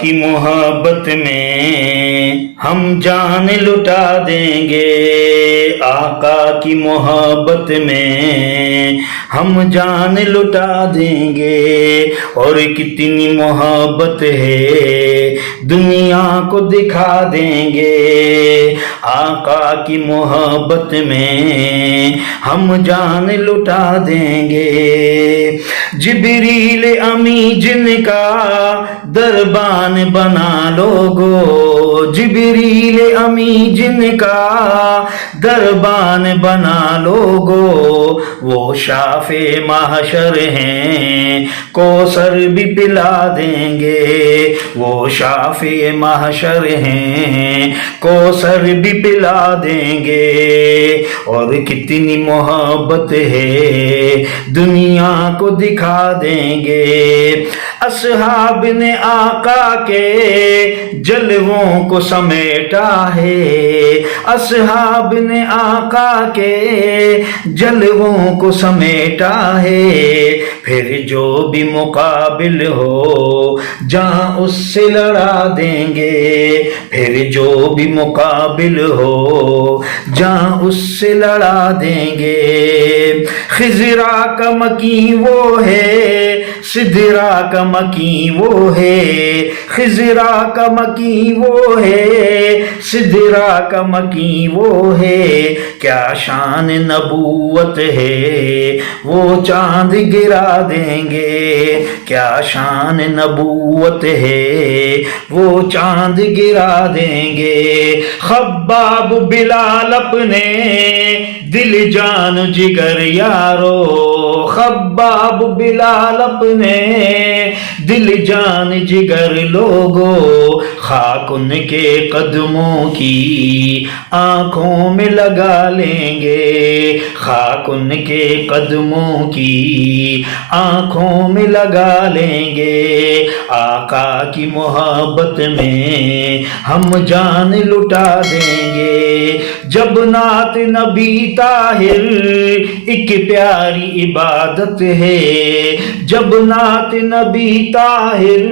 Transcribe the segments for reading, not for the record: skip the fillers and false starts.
کی محبت میں ہم جان لٹا دیں گے، آقا کی محبت میں ہم جان لٹا دیں گے، اور کتنی محبت ہے دنیا کو دکھا دیں گے، آقا کی محبت میں ہم جان لٹا دیں گے۔ جبریل امی جن کا دربان بنا لوگو، جبریل امی جن کا دربان بنا لوگو، وہ شافع محشر ہیں کوثر بھی پلا دیں گے، وہ شافع محشر ہیں کوثر بھی پلا دیں گے، اور کتنی محبت ہے دنیا کو دکھا دیں گے۔ اصحاب نے آقا کے جلووں کو سمیٹا ہے، اصحاب نے آقا کے جلووں کو سمیٹا ہے، پھر جو بھی مقابل ہو جہاں اس سے لڑا دیں گے، پھر جو بھی مقابل ہو جہاں اس سے لڑا دیں گے۔ خضرا کا مکین وہ ہے، سدرا کا مکین وہ ہے، خضرا کا مکین وہ ہے، سدرا کا مکین وہ ہے، کیا شان نبوت ہے وہ چاند گرا دیں گے، کیا شان نبوت ہے وہ چاند گرا دیں گے۔ خباب بلال اپنے دل جان جگر یارو، خباب بلال اپنے دل جان جگر لوگو، خاک ان کے قدموں کی آنکھوں میں لگا لیں گے، خاک ان کے قدموں کی آنکھوں میں لگا لیں گے، آقا کی محبت میں ہم جان لٹا دیں گے۔ جب نعت نبی طاہر ایک پیاری عبادت ہے، جب نعت نبی طاہر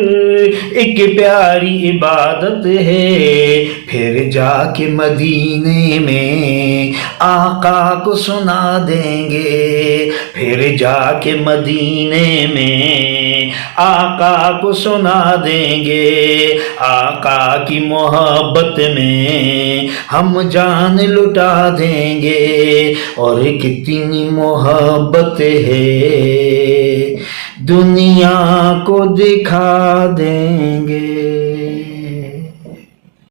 ایک پیاری عبادت ہے، پھر جا کے مدینے میں آقا کو سنا دیں گے، پھر جا کے مدینے میں آقا کو سنا دیں گے، آقا کی محبت میں ہم جان لٹا دیں گے، اور کتنی محبت ہے دنیا کو دکھا دیں گے۔